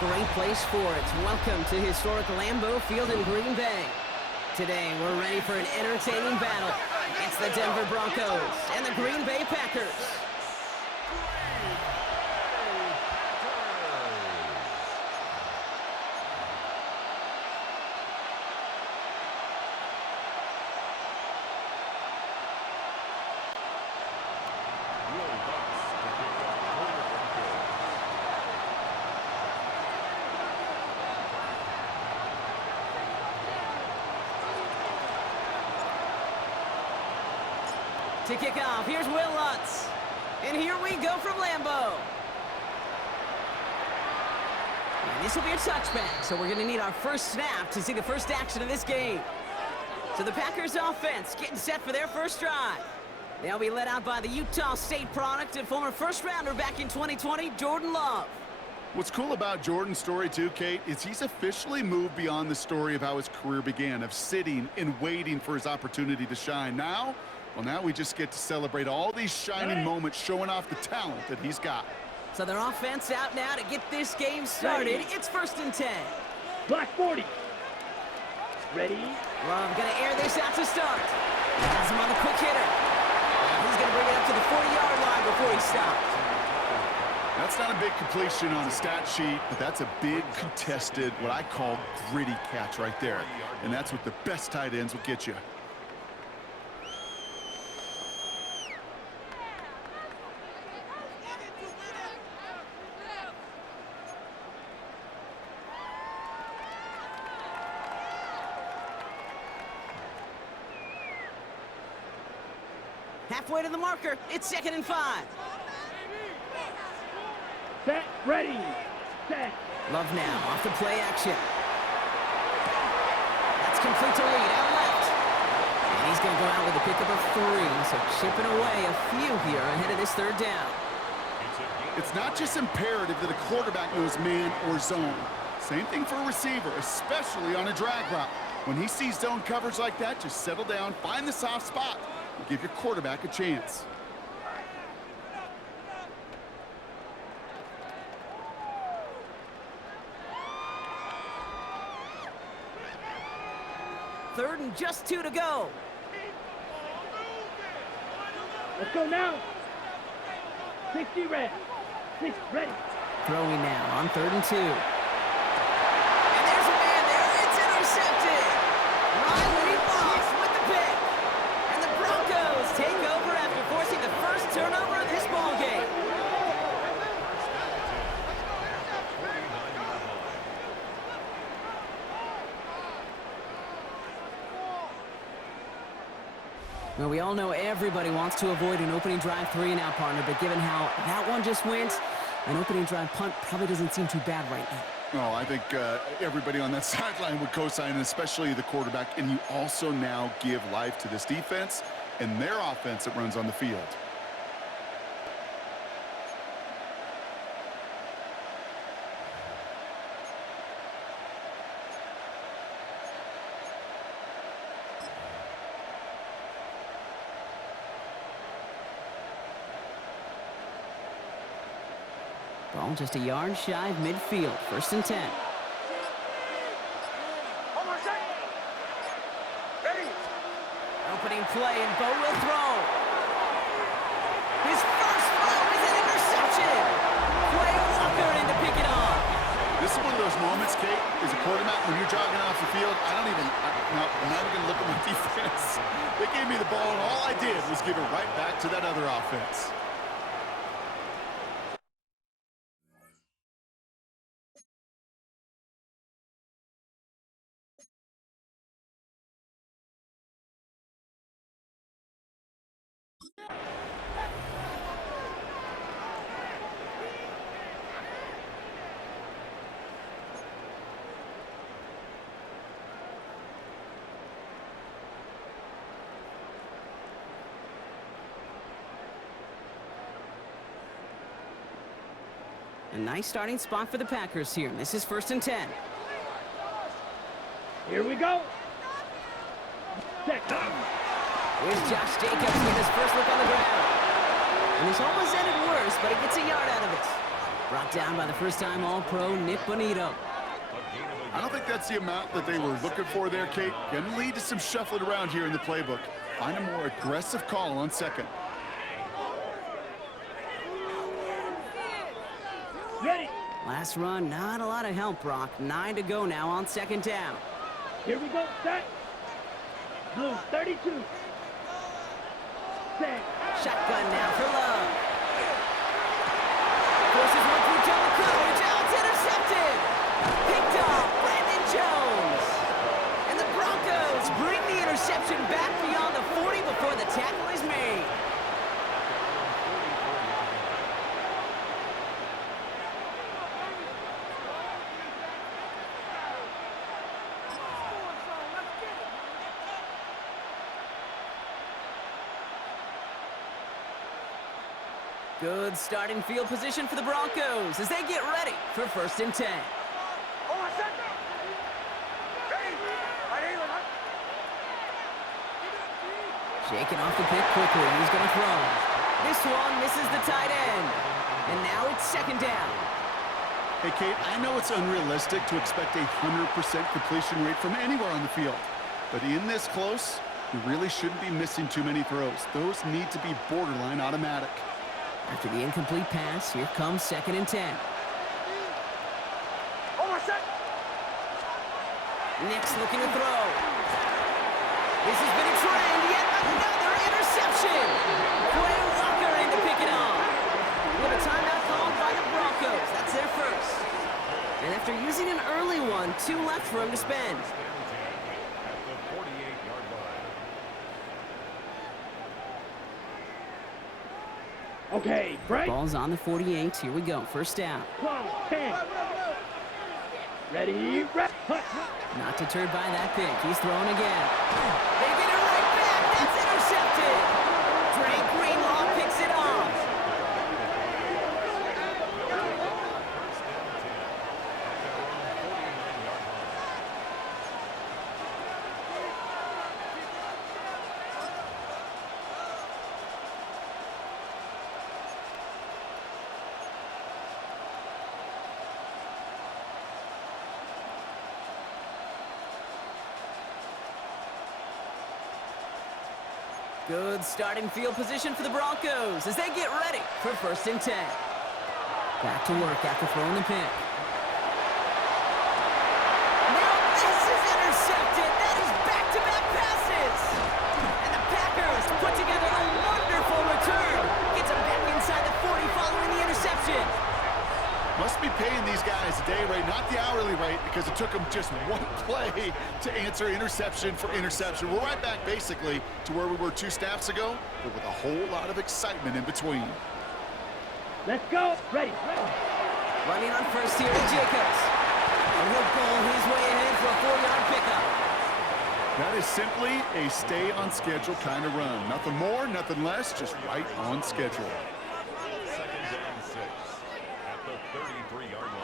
great place for it. Welcome to historic Lambeau Field in Green Bay. Today, we're ready for an entertaining battle. It's the Denver Broncos and the Green Bay Packers. To kick off, here's Will Lutz. And here we go from Lambeau. And this will be a touchback, so we're going to need our first snap to see the first action of this game. So the Packers offense getting set for their first drive. They'll be led out by the Utah State product and former first-rounder back in 2020, Jordan Love. What's cool about Jordan's story too, Kate, is he's officially moved beyond the story of how his career began, of sitting and waiting for his opportunity to shine. Now we just get to celebrate all these shining moments, showing off the talent that he's got. So their offense out now to get this game started. It's 1st and 10. Black 40. Ready? Love going to air this out to start. Has him on the quick hitter. And he's going to bring it up to the 40-yard line before he stops. That's not a big completion on the stat sheet, but that's a big contested, what I call gritty catch right there. And that's what the best tight ends will get you. Halfway to the marker. It's 2nd and 5. Set, ready, set. Love now, off the play action. That's complete to Reed, out left. And he's going to go out with a pickup of 3, so chipping away a few here ahead of this 3rd down. It's not just imperative that a quarterback knows man or zone. Same thing for a receiver, especially on a drag route. When he sees zone coverage like that, just settle down, find the soft spot, and give your quarterback a chance. Third and just 2 to go. Let's go now. 60 red. 6 ready. Throwing now on 3rd and 2. And there's a man there. It's intercepted. Riley Moss with the pick. And the Broncos take over after forcing the first turnover of this ballgame. Well, we all know everybody wants to avoid an opening drive 3-and-out, partner, but given how that one just went, an opening drive punt probably doesn't seem too bad right now. Oh, I think everybody on that sideline would co-sign, especially the quarterback. And you also now give life to this defense and their offense that runs on the field. Ball just a yard shy of midfield. 1st and 10. Opening play, and Bo will throw. His first throw is an interception. Quay Walker in to pick it off. This is one of those moments, Kate, as a quarterback, when you're jogging off the field, I'm not even going to look at my defense. They gave me the ball, and all I did was give it right back to that other offense. A nice starting spot for the Packers here. This is 1st and 10. Here we go. Set. Here's Josh Jacobs getting his first look on the ground. And this almost ended worse, but he gets a yard out of it. Brought down by the first-time All-Pro, Nick Bonito. I don't think that's the amount that they were looking for there, Kate. Going to lead to some shuffling around here in the playbook. Find a more aggressive call on second. Ready. Last run, not a lot of help, Brock. 9 to go now on second down. Here we go. Set. Blue 32. Set. Shotgun now for Love. Forces one through double coverage. Now it's intercepted. Picked off Brandon Jones. And the Broncos bring the interception back beyond the 40 before the tackle is made. Good starting field position for the Broncos as they get ready for 1st and 10. Shaking off the pick quickly. He's going to throw. This one misses the tight end. And now it's 2nd down. Hey, Kate, I know it's unrealistic to expect a 100% completion rate from anywhere on the field. But in this close, you really shouldn't be missing too many throws. Those need to be borderline automatic. After the incomplete pass, here comes 2nd and 10. Nick's looking to throw. This has been a trend, yet another interception. Quay Walker in to pick it off. We have a timeout called by the Broncos. That's their first. And after using an early one, 2 left for him to spend. Okay, break. Ball's on the 48. Here we go. 1st down. 10. Ready, rep. Not deterred by that pick. He's throwing again. They get it right back. That's intercepted. Drake Greenlaw picks it off. Good starting field position for the Broncos as they get ready for 1st and 10. Back to work after throwing the pick. Now this is intercepted. That is back-to-back passes. And the Packers put together a wonderful return. Gets them back inside the 40 following the interception. Must be paying these guys a day rate, not the hourly rate, because it took them just one play to answer interception for interception. We're right back, basically, to where we were 2 snaps ago, but with a whole lot of excitement in between. Let's go. Ready. Running on first here is Jacobs. And he'll pull his way ahead for a 4-yard pickup. That is simply a stay-on-schedule kind of run. Nothing more, nothing less, just right on schedule. 2nd and 6 at the 33-yard line.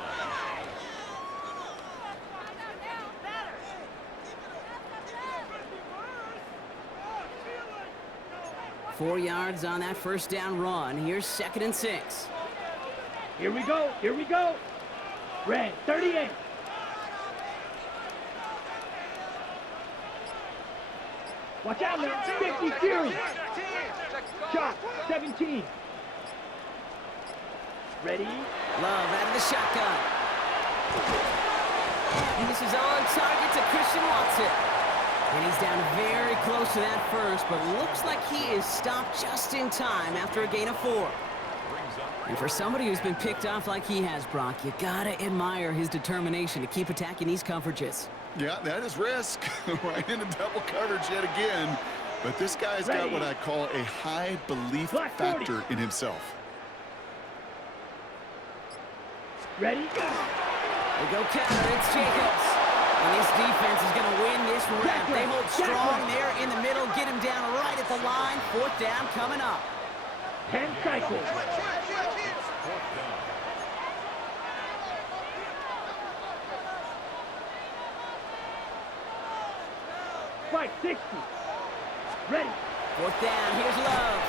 Four yards on that 1st down run. Here's 2nd and 6. Here we go. Here we go. Red 38. Watch out now. 50 Fury. Shot 17. Ready. Love out of the shotgun. And this is on target to Christian Watson. And he's down very close to that first, but looks like he is stopped just in time after a gain of 4. And for somebody who's been picked off like he has, Brock, you gotta admire his determination to keep attacking these coverages. Yeah, that is risk. Right into double coverage yet again. But this guy's got what I call a high belief factor in himself. Ready? They go counter. It's Jacobs. And this defense is going to win this rep. They hold strong there in the middle, get him down right at the line. 4th down coming up. 10 cycles. Spike 60. Ready. 4th down. Here's Love.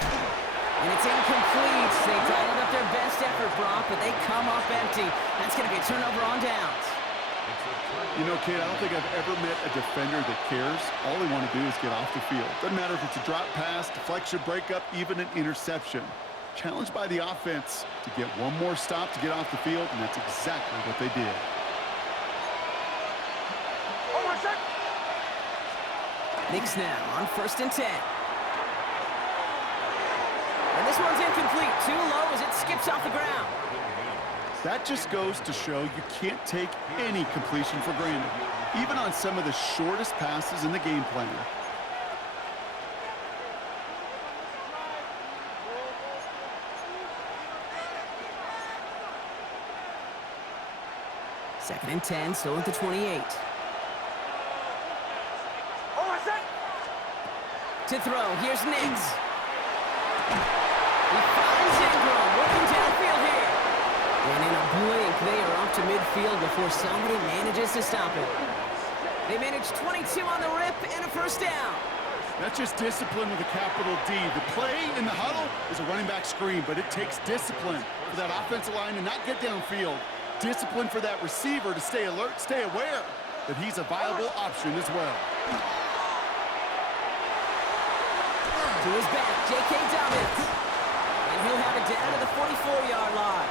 And it's incomplete. They dialed up their best effort, Brock, but they come up empty. That's going to be a turnover on downs. You know, Kate, I don't think I've ever met a defender that cares. All they want to do is get off the field. Doesn't matter if it's a drop pass, deflection, breakup, even an interception. Challenged by the offense to get one more stop to get off the field, and that's exactly what they did. Knicks now on 1st and 10. And this one's incomplete. Too low as it skips off the ground. That just goes to show you can't take any completion for granted, even on some of the shortest passes in the game plan. Second and 10, still at the 28. To throw, here's Nix. He finds Ingram, working downfield here. And in a blink, they are off to midfield before somebody manages to stop it. They manage 22 on the rip and a first down. That's just discipline with a capital D. The play in the huddle is a running back screen, but it takes discipline for that offensive line to not get downfield. Discipline for that receiver to stay alert, stay aware that he's a viable option as well. To his back, J.K. Dobbins. And he'll have it down to the 44-yard line.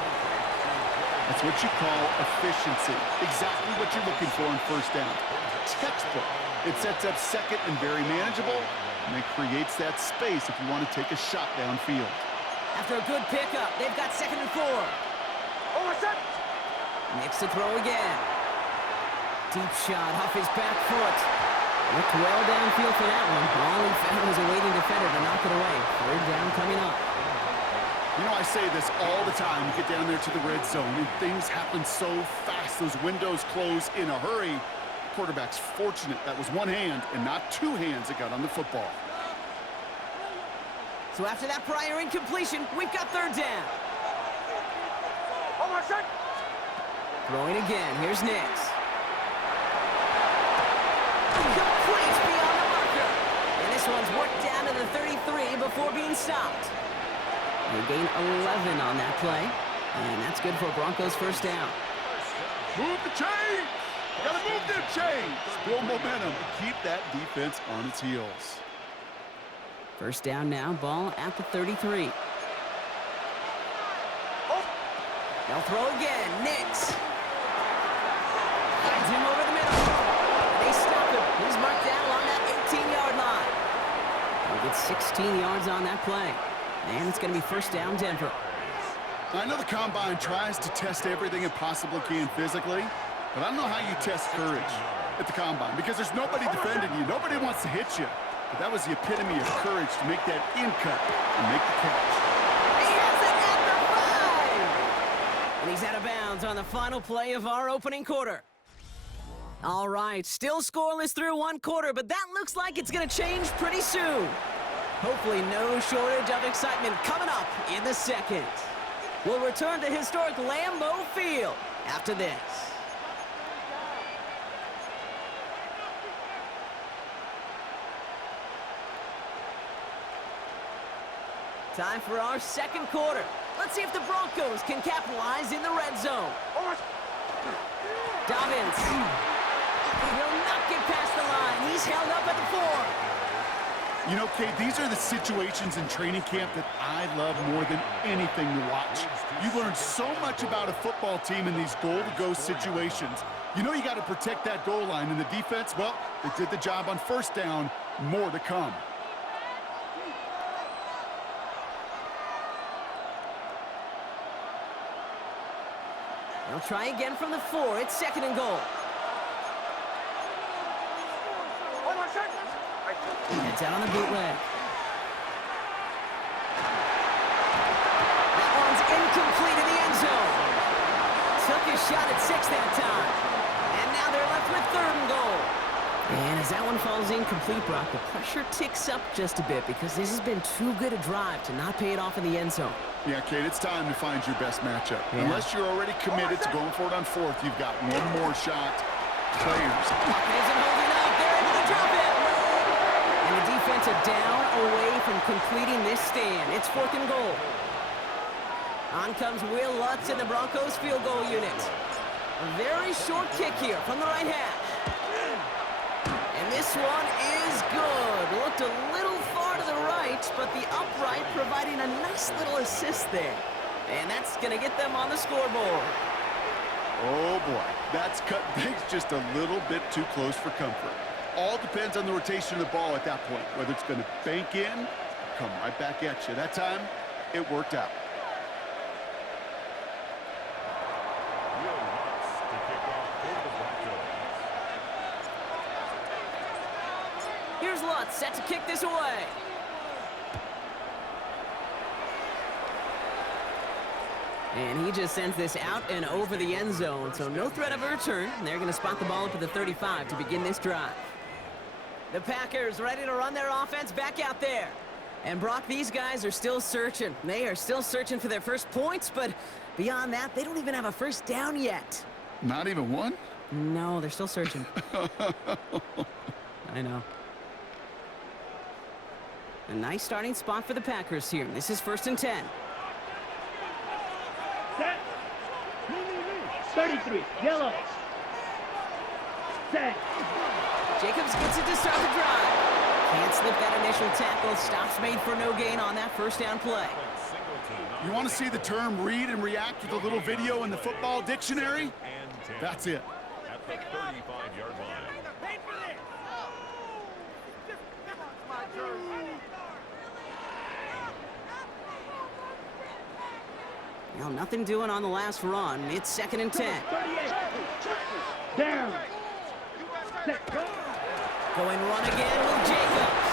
That's what you call efficiency. Exactly what you're looking for on first down. Textbook. It sets up second and very manageable, and it creates that space if you want to take a shot downfield. After a good pickup, they've got 2nd and 4. Nix to throw again. Deep shot off his back foot. Looked well downfield for that one. All he found was a waiting defender to knock it away. 3rd down coming up. You know, I say this all the time. You get down there to the red zone, and things happen so fast. Those windows close in a hurry. The quarterback's fortunate that was one hand and not two hands that got on the football. So after that prior incompletion, we've got 3rd down. Throwing again. Here's Nix. Complete beyond the marker. And this one's worked down to the 33 before being stopped. They gain 11 on that play. And that's good for Broncos' first down. Move the chains! Gotta move them chains! Build momentum to keep that defense on its heels. First down now, ball at the 33. They'll throw again. Nix. Finds him over the middle. They stop him. He's marked down along that 18-yard line. He'll get 16 yards on that play. And it's going to be first down, Denver. I know the Combine tries to test everything it possibly can physically, but I don't know how you test courage at the Combine because there's nobody defending you. Nobody wants to hit you. But that was the epitome of courage to make that in cut and make the catch. He has it at the 5! And he's out of bounds on the final play of our opening quarter. All right, still scoreless through one quarter, but that looks like it's going to change pretty soon. Hopefully no shortage of excitement coming up in the second. We'll return to historic Lambeau Field after this. Time for our second quarter. Let's see if the Broncos can capitalize in the red zone. Dobbins will not get past the line. He's held up at the 4. You know, Kate, these are the situations in training camp that I love more than anything to watch. You learn so much about a football team in these goal-to-go situations. You know you got to protect that goal line, and the defense, well, they did the job on first down. More to come. They'll try again from the 4. It's 2nd and goal. It's out on the bootleg. That one's incomplete in the end zone. Took his shot at 6 that time. And now they're left with 3rd and goal. And as that one falls incomplete, Brock, the pressure ticks up just a bit because this has been too good a drive to not pay it off in the end zone. Yeah, Kate, it's time to find your best matchup. Yeah. Unless you're already committed to going for it on 4th, you've got one more shot. Players. Pocket isn't holding up. They're able to drop it. And the defense a down away from completing this stand. It's 4th and goal. On comes Will Lutz in the Broncos field goal unit. A very short kick here from the right hash. And this one is good. Looked a little far to the right, but the upright providing a nice little assist there. And that's going to get them on the scoreboard. Oh, boy. That's cut things just a little bit too close for comfort. All depends on the rotation of the ball at that point, whether it's going to bank in or come right back at you. That time, it worked out. Will Lutz to kick off for the Broncos. Here's Lutz set to kick this away. And he just sends this out and over the end zone, so no threat of a return. They're going to spot the ball up at the 35 to begin this drive. The Packers ready to run their offense back out there. And Brock, these guys are still searching. They are still searching for their first points, but beyond that, they don't even have a first down yet. Not even one? No, they're still searching. I know. A nice starting spot for the Packers here. This is 1st and 10. Set. 33, yellow. Set. Jacobs gets it to start the drive. Can't slip that initial tackle. Stops made for no gain on that first down play. You want to see the term read and react with a little video in the football dictionary? That's it. At the 35-yard line. Well, nothing doing on the last run. It's 2nd and 10. 38. Down. Set. Go. Going run again with Jacobs.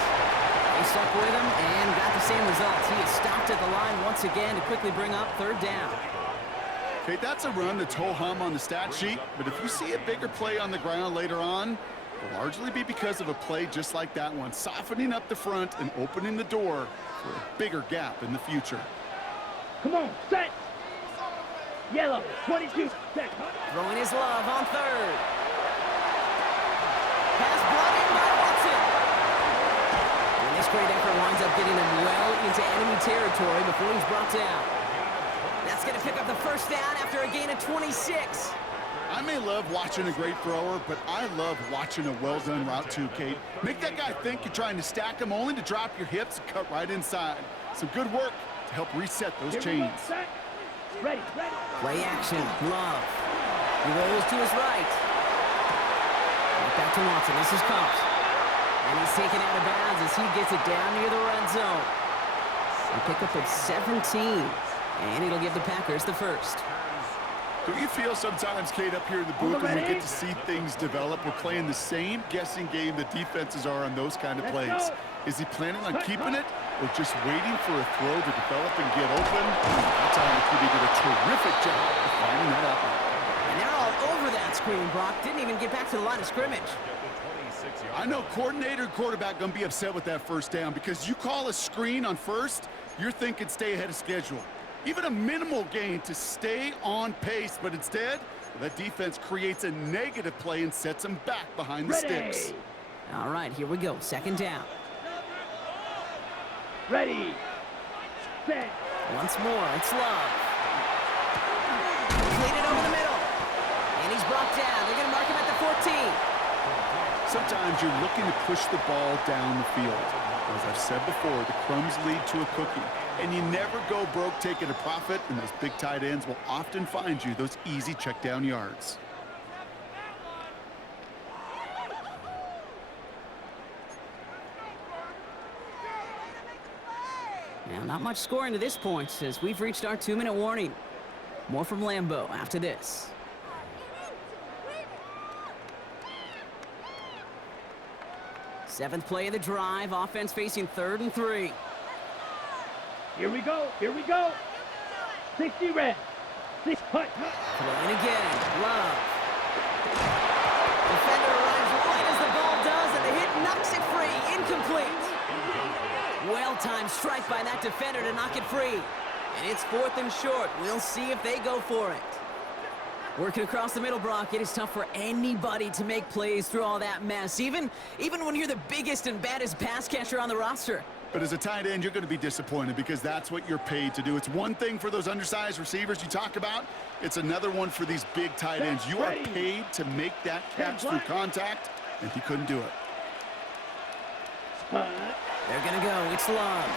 They stuck with him and got the same results. He is stopped at the line once again to quickly bring up 3rd down. Okay, that's a run that's ho-hum on the stat sheet, but if you see a bigger play on the ground later on, it'll largely be because of a play just like that one, softening up the front and opening the door for a bigger gap in the future. Come on, set. Yellow, 22, set. Throwing his love on 3rd. Pass brought in by Watson. And this great effort winds up getting him well into enemy territory before he's brought down. That's going to pick up the first down after a gain of 26. I may love watching a great thrower, but I love watching a well-done route too, Kate. Make that guy think you're trying to stack him only to drop your hips and cut right inside. Some good work to help reset those chains. Ready. Play action, Love. He rolls to his right. Right back to Watson, this is Cox. And he's taken out of bounds as he gets it down near the red zone. A pickup of 17. And it'll give the Packers the first. Do you feel sometimes, Kate, up here in the booth when we get to see things develop, we're playing the same guessing game the defenses are on those kind of plays? Is he planning on keeping it or just waiting for a throw to develop and get open? That time he did a terrific job of finding that out. And they're all over that screen, Brock. Didn't even get back to the line of scrimmage. I know coordinator and quarterback going to be upset with that first down because you call a screen on first, you're thinking stay ahead of schedule. Even a minimal gain to stay on pace, but instead, that defense creates a negative play and sets them back behind the sticks. All right, here we go. 2nd down. Ready. Set. Once more, it's Love. Completed over the middle. And he's brought down. They're going to mark him at the 14. Sometimes you're looking to push the ball down the field. As I've said before, the crumbs lead to a cookie. And you never go broke taking a profit, and those big tight ends will often find you those easy check down yards. Now, not much scoring to this point as we've reached our 2-minute warning. More from Lambeau after this. Seventh play of the drive. Offense facing 3rd and 3. Here we go. 60 red. 6 putt. Throwing again. Love. Defender arrives right as the ball does, and the hit knocks it free. Incomplete. Well-timed strike by that defender to knock it free. And it's 4th and short. We'll see if they go for it. Working across the middle, Brock, it is tough for anybody to make plays through all that mess, even when you're the biggest and baddest pass catcher on the roster. But as a tight end, you're going to be disappointed because that's what you're paid to do. It's one thing for those undersized receivers you talk about. It's another one for these big tight ends. You are paid to make that catch through contact, and he couldn't do it. They're going to go. It's Love.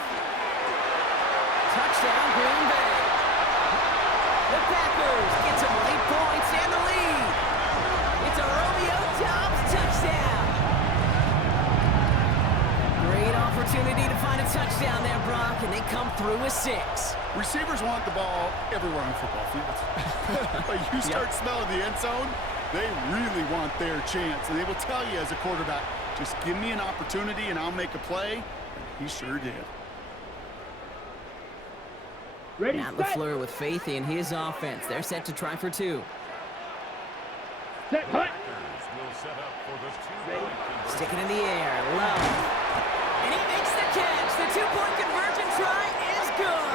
Touchdown, Green Bay. The Packers get some late points and the lead. It's a Romeo Doubs touchdown. Great opportunity to find a touchdown there, Brock, and they come through with 6. Receivers want the ball everywhere on football fields. But you start smelling the end zone, they really want their chance. And they will tell you as a quarterback, just give me an opportunity and I'll make a play. He sure did. Ready, Matt set. LaFleur with faith in his offense. They're set to try for 2. Set, hut. Packers will set up for the two-point conversion. Stick it in the air. Love. And he makes the catch. The 2-point conversion try is good.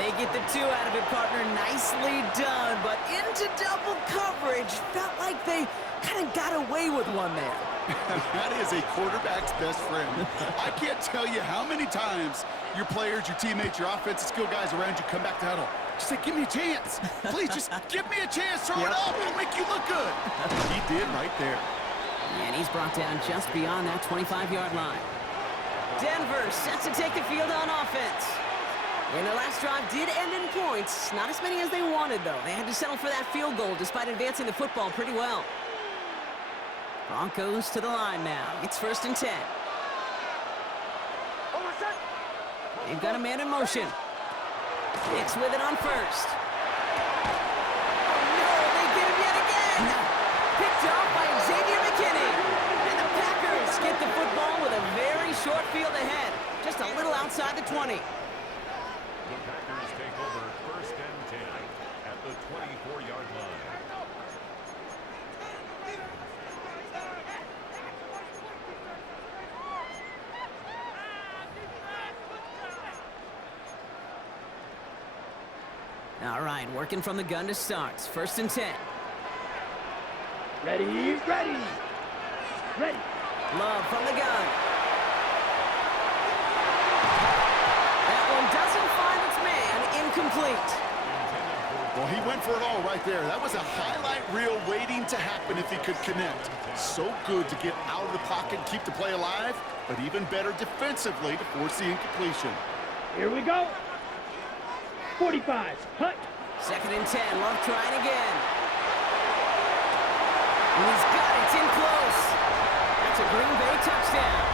They get the 2 out of it, partner. Nicely done. But into double coverage. Felt like they kind of got away with one there. That is a quarterback's best friend. I can't tell you how many times your players, your teammates, your offensive skill guys around you come back to huddle. Just say, give me a chance. Please, just give me a chance. Throw it up. I'll make you look good. He did right there. And he's brought down just beyond that 25-yard line. Denver set to take the field on offense. And their last drive did end in points. Not as many as they wanted, though. They had to settle for that field goal despite advancing the football pretty well. Broncos to the line now. It's 1st and 10. They've got a man in motion. Hicks with it on 1st. Oh, no, they get him yet again. Picked off by Xavier McKinney. And the Packers get the football with a very short field ahead. Just a little outside the 20. The Packers take over 1st and 10 at the 24-yard line. All right, working from the gun to start. 1st and 10. Ready, ready. Ready. Love from the gun. That one doesn't find its man. Incomplete. Well, he went for it all right there. That was a highlight reel waiting to happen if he could connect. So good to get out of the pocket and keep the play alive, but even better defensively to force the incompletion. Here we go. 45. Hut. 2nd and 10. Love trying again. And he's got it. It's in close. That's a Green Bay touchdown.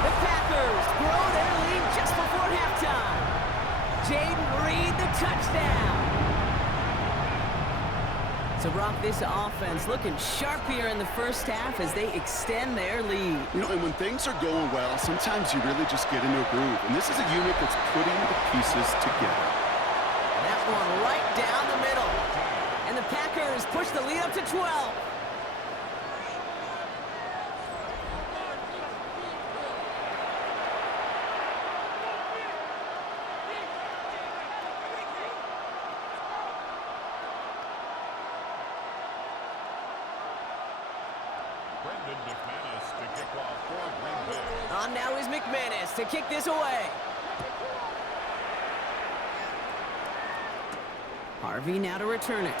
The Packers grow their lead just before halftime. Jaden Reed, the touchdown. So, Brock, this offense looking sharp here in the first half as they extend their lead. You know, and when things are going well, sometimes you really just get into a groove. And this is a unit that's putting the pieces together. That one right down the middle. And the Packers push the lead up to 12. Brendan McManus to kick off for Green Bay. On now is McManus to kick this away. Harvey now to return it.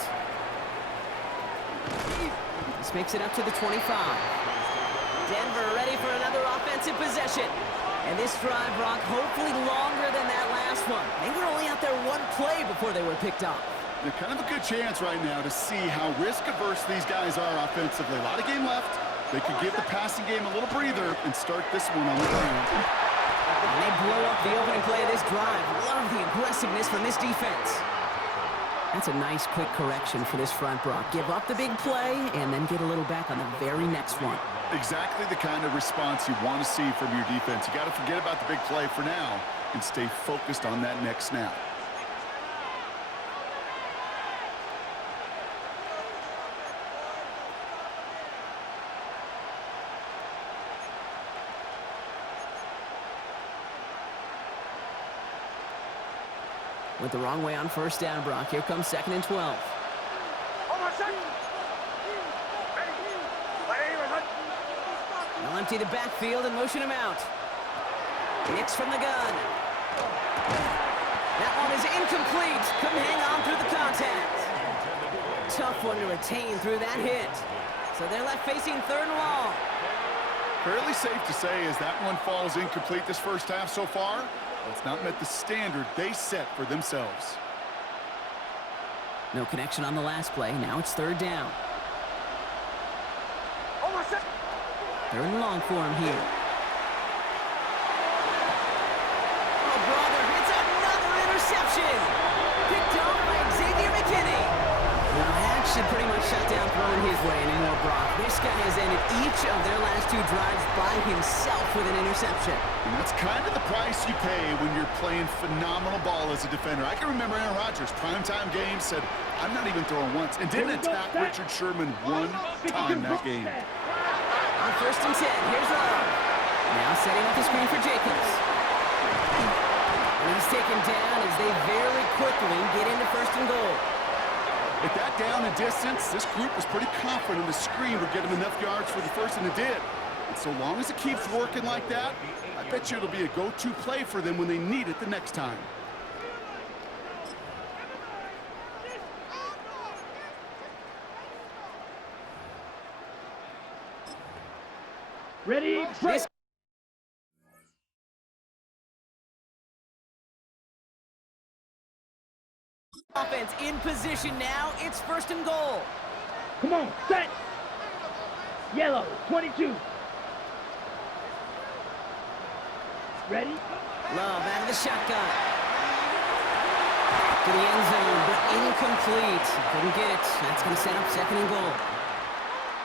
This makes it up to the 25. Denver ready for another offensive possession. And this drive, Brock, hopefully longer than that last one. They were only out there one play before they were picked off. They're kind of a good chance right now to see how risk-averse these guys are offensively. A lot of game left. They could give the passing game a little breather and start this one on the ground. And they blow up the opening play of this drive. Love the aggressiveness from this defense. That's a nice quick correction for this front, Brock. Give up the big play and then get a little back on the very next one. Exactly the kind of response you want to see from your defense. You got to forget about the big play for now and stay focused on that next snap. Went the wrong way on first down, Brock. Here comes 2nd and 12. They'll empty the backfield and motion him out. Nix from the gun. That one is incomplete. Couldn't hang on through the contact. Tough one to retain through that hit. So they're left facing 3rd and long. Fairly safe to say as that one falls incomplete this first half so far. It's not met the standard they set for themselves. No connection on the last play. Now it's 3rd down. 3rd and long for him here. Oh, brother, it's another interception. Picked off by Xavier McKinney. Well, that should pretty much shut down throwing his way anymore, Brock. This guy has ended each of their last 2 drives by himself with an interception. And that's kind of the price you pay when you're playing phenomenal ball as a defender. I can remember Aaron Rodgers, primetime game, said, I'm not even throwing once, and didn't attack Richard Sherman one time that game. On 1st and 10, here's Love. Now setting up the screen for Jacobs. And he's taken down as they very quickly get into 1st and goal. With that down and distance, this group was pretty confident the screen would get him enough yards for the first, and it did. And so long as it keeps working like that, I bet you it'll be a go-to play for them when they need it the next time. Ready, break. Offense in position now. It's 1st and goal. Come on, set. Yellow, 22. Ready? Love out of the shotgun. To the end zone, but incomplete. Couldn't get it. That's going to set up 2nd and goal.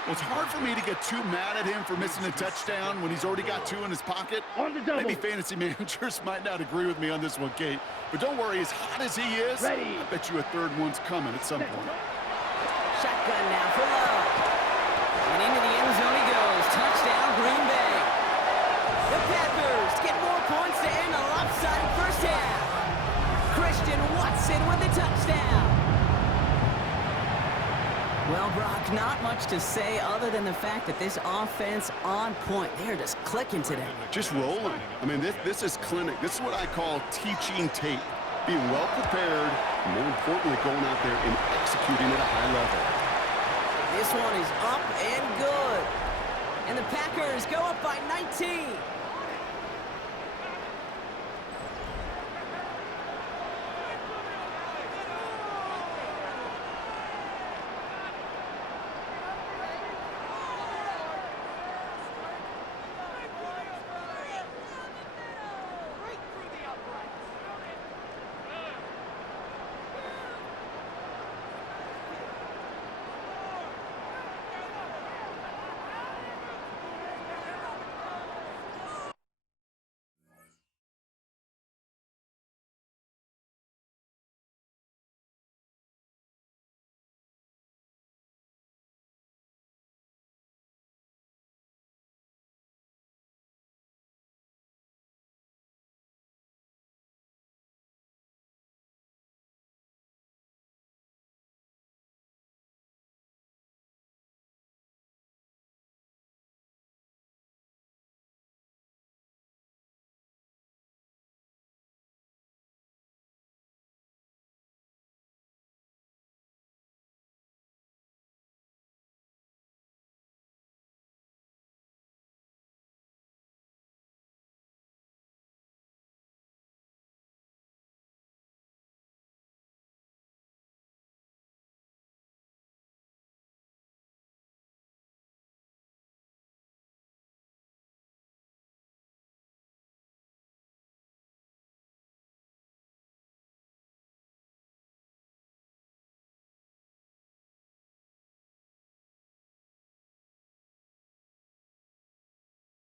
Well, it's hard for me to get too mad at him for missing a touchdown when he's already got 2 in his pocket. On the double. Maybe fantasy managers might not agree with me on this one, Kate. But don't worry, as hot as he is, Ready. I bet you a 3rd one's coming at some point. Shotgun now for Love. And into the end zone he goes. Touchdown, Green Bay. The Packers get more points to end a lopsided first half. Christian Watson with the touchdown. Well, Brock, not much to say other than the fact that this offense on point. They're just clicking today. Just rolling. I mean, this is clinic. This is what I call teaching tape. Being well prepared, and more importantly, going out there and executing at a high level. This one is up and good. And the Packers go up by 19.